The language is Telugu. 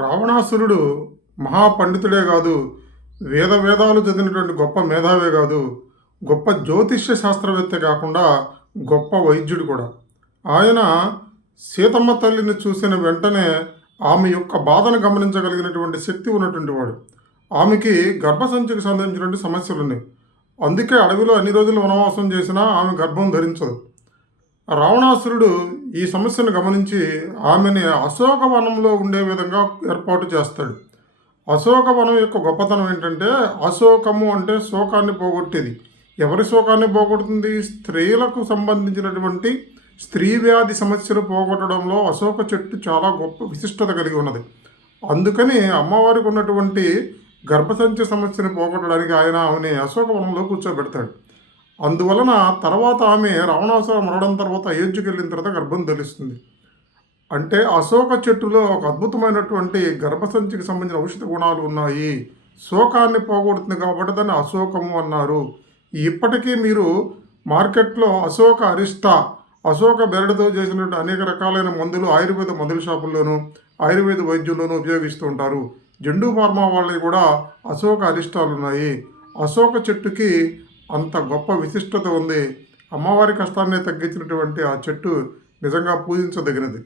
రావణాసురుడు మహాపండితుడే కాదు, వేదాలు చదివినటువంటి గొప్ప మేధావే కాదు, గొప్ప జ్యోతిష్య శాస్త్రవేత్త కాకుండా గొప్ప వైద్యుడు కూడా. ఆయన సీతమ్మ తల్లిని చూసిన వెంటనే ఆమె యొక్క బాధను గమనించగలిగినటువంటి శక్తి ఉన్నటువంటి వాడు. ఆమెకి గర్భసంచికి సంబంధించినటువంటి సమస్యలు ఉన్నాయి. అందుకే అడవిలో అన్ని రోజులు వనవాసం చేసినా ఆమె గర్భం ధరించదు. రావణాసురుడు ఈ సమస్యను గమనించి ఆమెని అశోకవనంలో ఉండే విధంగా ఏర్పాటు చేస్తాడు. అశోకవనం యొక్క గొప్పతనం ఏంటంటే, అశోకము అంటే శోకాన్ని పోగొట్టేది. ఎవరి శోకాన్ని పోగొడుతుంది? స్త్రీలకు సంబంధించినటువంటి స్త్రీ వ్యాధి సమస్యలు పోగొట్టడంలో అశోక చెట్టు చాలా గొప్ప విశిష్టత కలిగి ఉన్నది. అందుకని అమ్మవారికి ఉన్నటువంటి గర్భసంచి సమస్యను పోగొట్టడానికి ఆయన ఆమెని అశోకవనంలో కూర్చోబెడతాడు. అందువలన తర్వాత ఆమె రావణాసురుడు మరణం తర్వాత అయోధ్యకి వెళ్ళిన తర్వాత గర్భం ధరిస్తుంది. అంటే అశోక చెట్టులో ఒక అద్భుతమైనటువంటి గర్భసంచికి సంబంధించిన ఔషధ గుణాలు ఉన్నాయి. శోకాన్ని పోగొడుతుంది కాబట్టి దాన్ని అశోకము అన్నారు. ఇప్పటికీ మీరు మార్కెట్లో అశోక అరిష్ట, అశోక బెరడుతో చేసినటువంటి అనేక రకాలైన మందులు ఆయుర్వేద మందుల షాపుల్లోనూ ఆయుర్వేద వైద్యుల్లోనూ ఉపయోగిస్తూ ఉంటారు. జెండు ఫార్మా వాళ్ళవి కూడా అశోక అరిష్టాలు ఉన్నాయి. అశోక చెట్టుకి అంత గొప్ప విశిష్టత ఉంది. అమ్మవారి కష్టాన్ని తగ్గించినటువంటి ఆ చెట్టు నిజంగా పూజించదగినది.